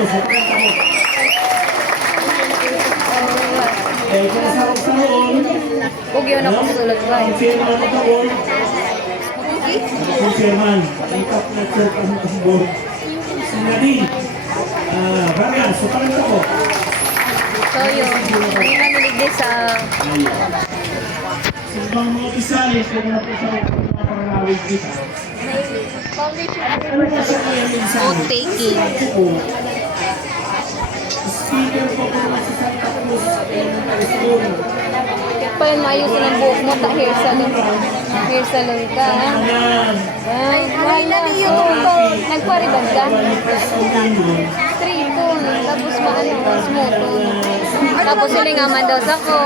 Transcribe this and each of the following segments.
puntos. Eh, kung sa-sahon, Huwag yun ako sulod ba? ang chairman ng board, ang chairman, ang top na chairman ng board, si Nadine, Vargas, sa pangalan ko. So yun, hindi na niligday sa Sa ibang mga pisalis, kung na po sa mga pangalawig dito. Ano pa sa kaya minsan? vote taking. Speaker po po sa Santa Cruz, Quezon. Pa yun, maayusin ang buhok mo, hair salon. Hair salon ka, ha? Ayan. Ay, mahal na. Nagparibag ka? Tripon. Tapos smooth. Tapos sila nga man daw sa ko.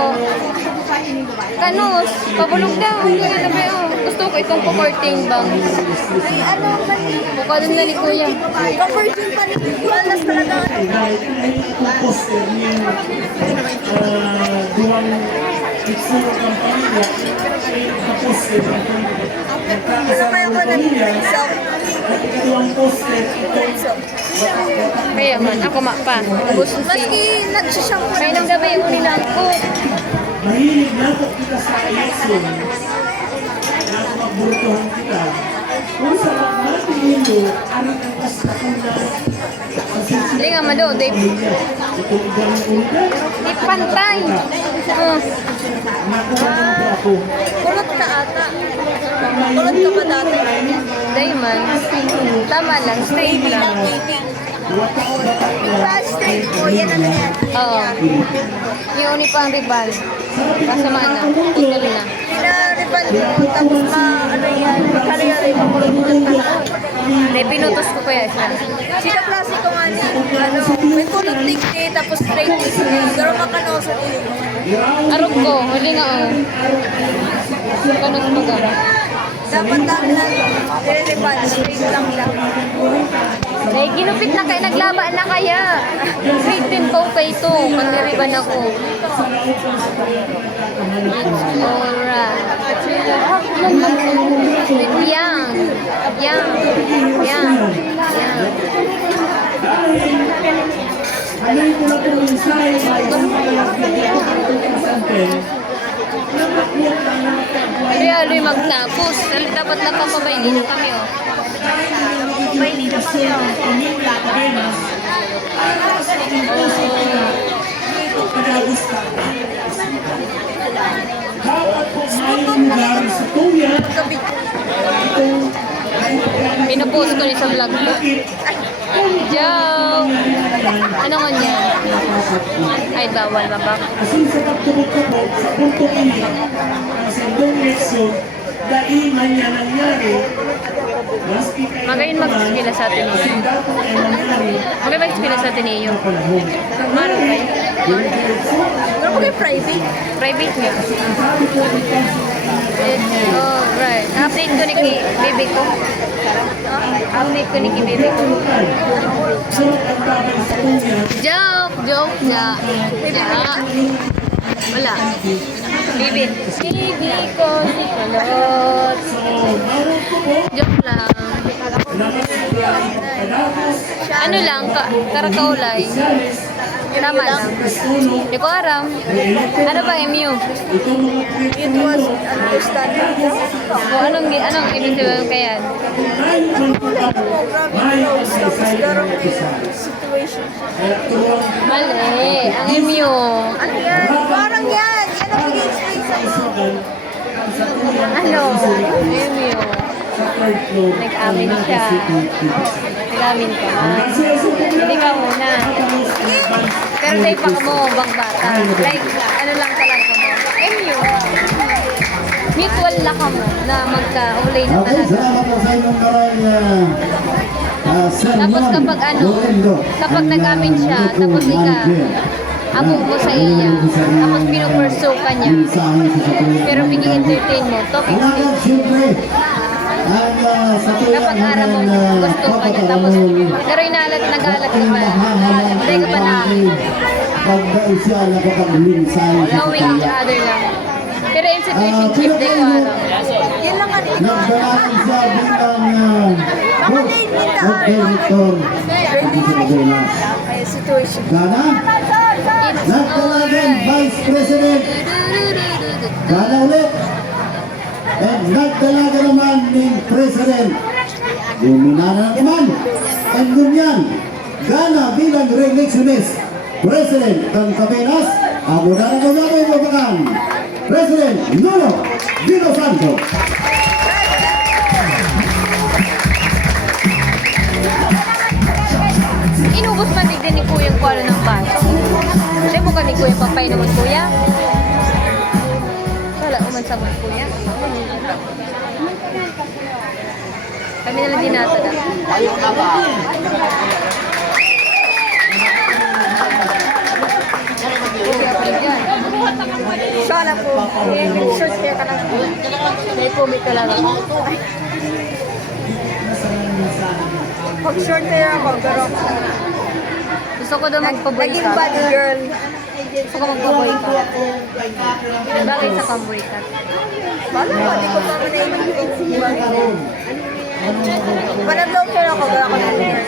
Kanus, pabulog daw. Hindi na nabi, oh. Gusto ko itong kukurting bang. Ay, ano, mali. Mukha dun na ni Kuya. Ka-virgin pa rin. Walas talaga. Dahil ang poster niya, duwang itsura ng pamilya, ang poster ng pamilya. Wala kaya ko nag-isa. At ikaduang poster, Kaya man, ako pa. Gusto si... Maski nagsishampoo. Kaya nang gabi yung nilang ko. mahilig na po kita sa eleksyon. Na magburutuhan kita. Kung sa natin nilo, ano ang kastakunan sa Hindi nga man daw, Dave. itong igang ulitan. Di pantay. Nakuha mo ako. Kulot ka ata. Kulot ka ba dati? Diamond. Tama lang, straight lang. Diba straight mo? Yan ano yan? Oo. Yung uni pang ribbon. Kasamaan na. Putol na. Pinariban mo. Tapos ano yan? Magkari-ari mo. Kulot ka na. Hindi, pinutos ko kaya siya. Sino klase ko nga niya? Ano? May kulot dikti. Tapos straight dikti. Pero makanoso din. Arog ko. Huli nga oh. Kanong baga. Dapat dami na pinariban. Straight lang lang. Dahil ginupit na kayo, naglaba na kaya. Grade 10 pa okay ito. Paniriban ako. Alright. With young. Young. Young. Young. Alay ko na po mensahe ay isang paglalagyan ng sample. Kaya aloy magtapos. Dapat na papabayli na kami oh. Baili na kami. Dapat po may lugar sa tuya. Pinupost ko ni sa vlog ko. Joke! Ano nga niya? Ay, bawal ba ba? Kasi sa pagtubog ko po sa puntong ini, ang sendong leksyon, daiman niya nangyari. Maski kayo Magayon mag-skila sa atin eh. dato ay nangyari Magayon mag-skila sa atin eh sa yung panahon. Maro kayo. Yung direksyon, Pero mo kayo private? Private nga. ang sabi ko dito, Oh, right. Update ko ni baby ko. Update ko ni baby ko. sunod ang babay sa tuya. Joke! Joke nga. Ja. Wala. Baby. Baby ko si Kalot. So, meron ko po, Joke lang. Ano lang, karakaulay. Tama lang. Hindi ko aram. Ano ba MU? It was understanding. O anong ibig sabihin kaya? Tapos garong situation. Mali. Ang MU. Ano yan? Parang yan. Yan ang bigay sa mo. Ano? MU. Nag-amin siya. Nag-amin ka. Hindi ka muna. Pero tayo pa ka mo, bang bata. Like, ano lang talaga mo. MU. Mutual na ka mo na magka-ulay na Okay, talaga. salamat po sa inyong maraming Tapos kapag nag-amin siya, tapos abo mo sa iya, tapos pinupursue ka niya, pero biging entertain mo, topic kapag araw mo gusto ka niya, tapos pero nagalat ka pa, hindi ka pa namin, knowing each other lang. Pero in situationship, di ko araw. Yan lang ano. Nagdaan siya bilang Naka-lane din ka. Victor. Pagkisa Kabenas. Ay, situation. Gana, nagdalagan Vice President. Gana ulit. And nagdalaga naman ng President. Luminana naman. And Lunyan. Gana bilang re-electionist. President ng Cabenas. Amo na ng gawin ng babakan. President Nuno Dino Santo. Inubos man din ni Kuya ang kwalo ng baso. Hindi mo ka ni Kuya papainuman, Kuya? Wala, umansabon, Kuya. Kami nalang dinata na. Kuya pa rin dyan. Sana po. Short hair ka lang po. May pumit talaga. Pag short hair ako, pero Gusto ko daw magpaboy naging ka. bad girl. Gusto ko magpaboy ka. Bagay sa kamboy ka. Wala ko, di ko pa na-influence. Pag nag-long hair ako, wala ko long hair.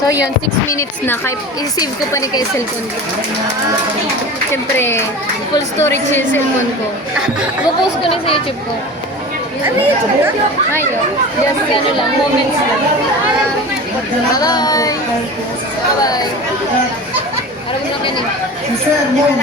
So yun, 6 minutes na. Kahit i-save ko pa ni kay cellphone ko. Siyempre, full storage yung cellphone ko. Bupost ko na sa YouTube ko. Ano yun? Ayun. Just ano lang, moments lang. Bye-bye! Bye-bye! Parang lang yan eh. Si Sir Mon.